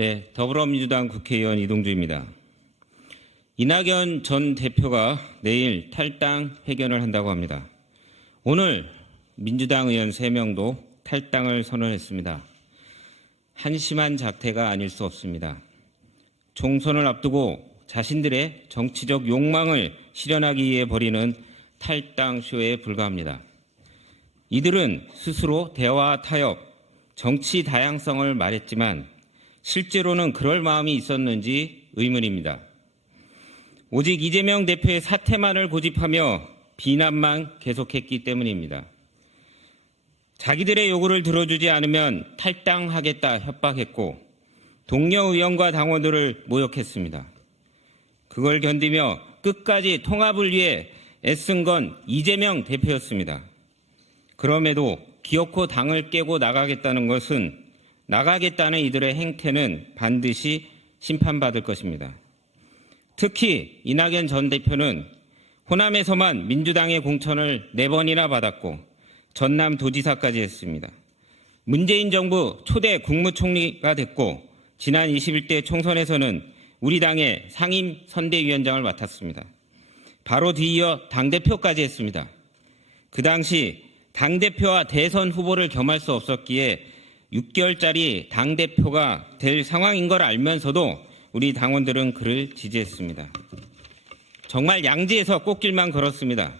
네, 더불어민주당 국회의원 이동주입니다. 이낙연 전 대표가 내일 탈당 회견을 한다고 합니다. 오늘 민주당 의원 3명도 탈당을 선언했습니다. 한심한 작태가 아닐 수 없습니다. 총선을 앞두고 자신들의 정치적 욕망을 실현하기 위해 벌이는 탈당쇼에 불과합니다. 이들은 스스로 대화 타협, 정치 다양성을 말했지만 실제로는 그럴 마음이 있었는지 의문입니다. 오직 이재명 대표의 사퇴만을 고집하며 비난만 계속했기 때문입니다. 자기들의 요구를 들어주지 않으면 탈당하겠다 협박했고 동료 의원과 당원들을 모욕했습니다. 그걸 견디며 끝까지 통합을 위해 애쓴 건 이재명 대표였습니다. 그럼에도 기어코 당을 깨고 나가겠다는 이들의 행태는 반드시 심판받을 것입니다. 특히 이낙연 전 대표는 호남에서만 민주당의 공천을 4번이나 받았고 전남 도지사까지 했습니다. 문재인 정부 초대 국무총리가 됐고 지난 21대 총선에서는 우리 당의 상임 선대위원장을 맡았습니다. 바로 뒤이어 당대표까지 했습니다. 그 당시 당대표와 대선 후보를 겸할 수 없었기에 6개월짜리 당대표가 될 상황인 걸 알면서도 우리 당원들은 그를 지지했습니다. 정말 양지에서 꽃길만 걸었습니다.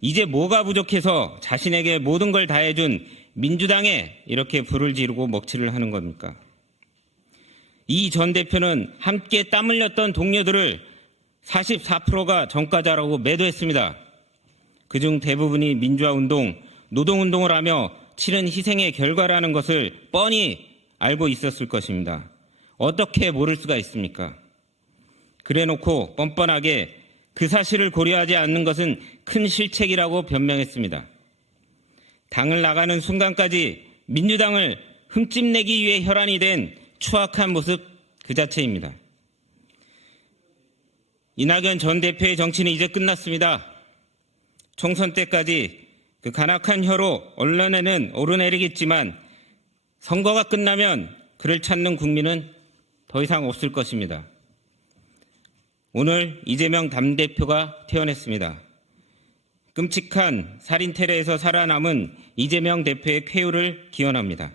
이제 뭐가 부족해서 자신에게 모든 걸 다해준 민주당에 이렇게 불을 지르고 먹칠을 하는 겁니까? 이 전 대표는 함께 땀 흘렸던 동료들을 44%가 정가자라고 매도했습니다. 그중 대부분이 민주화운동, 노동운동을 하며 치른 희생의 결과라는 것을 뻔히 알고 있었을 것입니다. 어떻게 모를 수가 있습니까? 그래놓고 뻔뻔하게 그 사실을 고려하지 않는 것은 큰 실책이라고 변명했습니다. 당을 나가는 순간까지 민주당을 흠집내기 위해 혈안이 된 추악한 모습 그 자체입니다. 이낙연 전 대표의 정치는 이제 끝났습니다. 총선 때까지 그 간악한 혀로 언론에는 오르내리겠지만 선거가 끝나면 그를 찾는 국민은 더 이상 없을 것입니다. 오늘 이재명 당대표가 퇴원했습니다. 끔찍한 살인 테러에서 살아남은 이재명 대표의 쾌유를 기원합니다.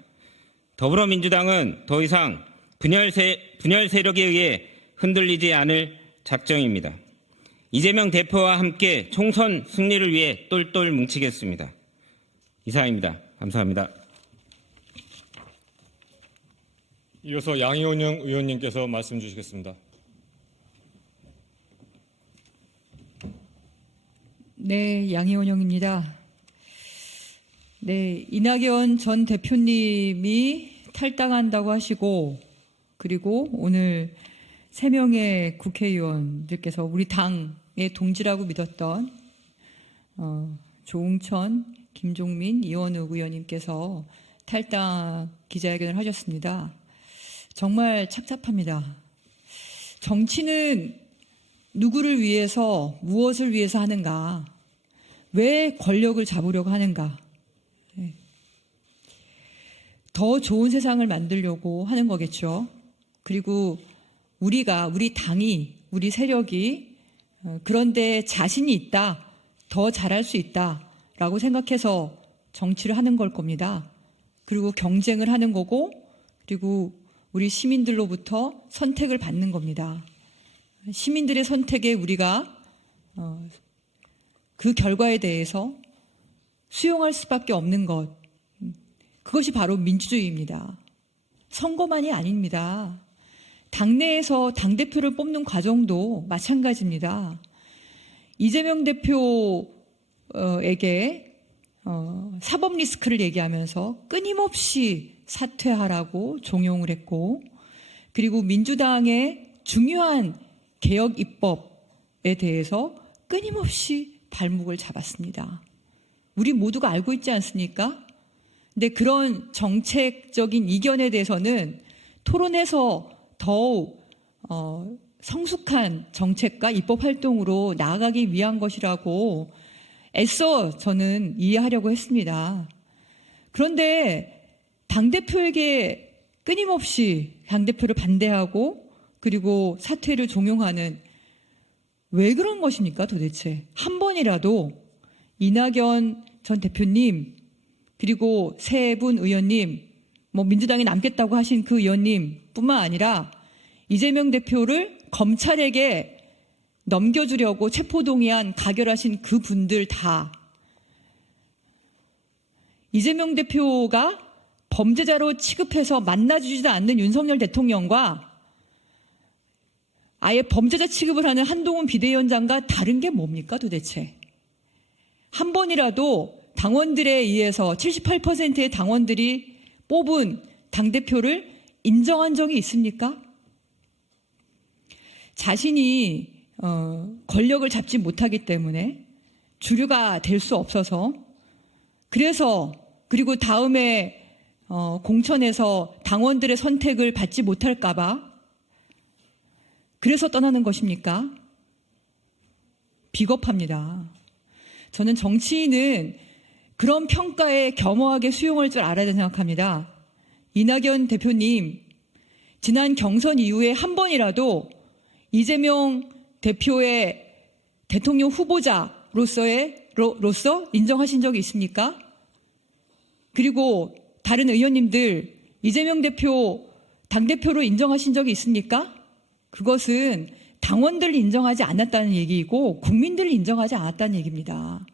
더불어민주당은 더 이상 분열 세력에 의해 흔들리지 않을 작정입니다. 이재명 대표와 함께 총선 승리를 위해 똘똘 뭉치겠습니다. 이상입니다. 감사합니다. 이어서 양이원영 의원님께서 말씀 주시겠습니다. 네, 양이원영입니다. 네, 이낙연 전 대표님이 탈당한다고 하시고 그리고 오늘 3명의 국회의원들께서 우리 당의 동지라고 믿었던 조응천, 김종민, 이원욱 의원님께서 탈당 기자회견을 하셨습니다. 정말 착잡합니다. 정치는 누구를 위해서 무엇을 위해서 하는가? 왜 권력을 잡으려고 하는가? 더 좋은 세상을 만들려고 하는 거겠죠. 그리고 우리 당이, 우리 세력이 그런데 자신이 있다, 더 잘할 수 있다라고 생각해서 정치를 하는 걸 겁니다. 그리고 경쟁을 하는 거고, 그리고 우리 시민들로부터 선택을 받는 겁니다. 시민들의 선택에 우리가 그 결과에 대해서 수용할 수밖에 없는 것, 그것이 바로 민주주의입니다. 선거만이 아닙니다. 당내에서 당대표를 뽑는 과정도 마찬가지입니다. 이재명 대표에게 사법 리스크를 얘기하면서 끊임없이 사퇴하라고 종용을 했고, 그리고 민주당의 중요한 개혁 입법에 대해서 끊임없이 발목을 잡았습니다. 우리 모두가 알고 있지 않습니까? 근데 그런 정책적인 이견에 대해서는 토론에서 더욱 성숙한 정책과 입법 활동으로 나아가기 위한 것이라고 애써 저는 이해하려고 했습니다. 그런데 당대표에게 끊임없이 당대표를 반대하고 그리고 사퇴를 종용하는 왜 그런 것입니까 도대체? 한 번이라도 이낙연 전 대표님 그리고 세 분 의원님 민주당에 남겠다고 하신 그 의원님 뿐만 아니라 이재명 대표를 검찰에게 넘겨주려고 체포동의안 가결하신 그 분들 다 이재명 대표가 범죄자로 취급해서 만나주지도 않는 윤석열 대통령과 아예 범죄자 취급을 하는 한동훈 비대위원장과 다른 게 뭡니까 도대체? 한 번이라도 당원들에 의해서 78%의 당원들이 뽑은 당대표를 인정한 적이 있습니까? 자신이 권력을 잡지 못하기 때문에 주류가 될 수 없어서 그리고 다음에 공천에서 당원들의 선택을 받지 못할까 봐 그래서 떠나는 것입니까? 비겁합니다. 저는 정치인은 그런 평가에 겸허하게 수용할 줄 알아야 생각합니다. 이낙연 대표님, 지난 경선 이후에 한 번이라도 이재명 대표의 대통령 후보자로서 인정하신 적이 있습니까? 그리고 다른 의원님들 이재명 대표 당대표로 인정하신 적이 있습니까? 그것은 당원들을 인정하지 않았다는 얘기이고 국민들을 인정하지 않았다는 얘기입니다.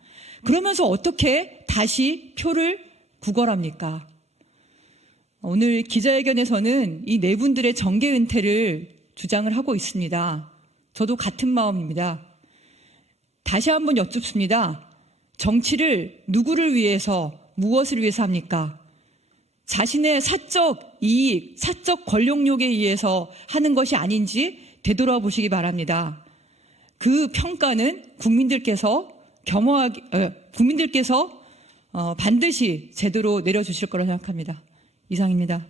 그러면서 어떻게 다시 표를 구걸합니까? 오늘 기자회견에서는 이 네 분들의 정계 은퇴를 주장을 하고 있습니다. 저도 같은 마음입니다. 다시 한번 여쭙습니다. 정치를 누구를 위해서 무엇을 위해서 합니까? 자신의 사적 이익, 사적 권력욕에 의해서 하는 것이 아닌지 되돌아보시기 바랍니다. 그 평가는 국민들께서 반드시 제대로 내려주실 거라 생각합니다. 이상입니다.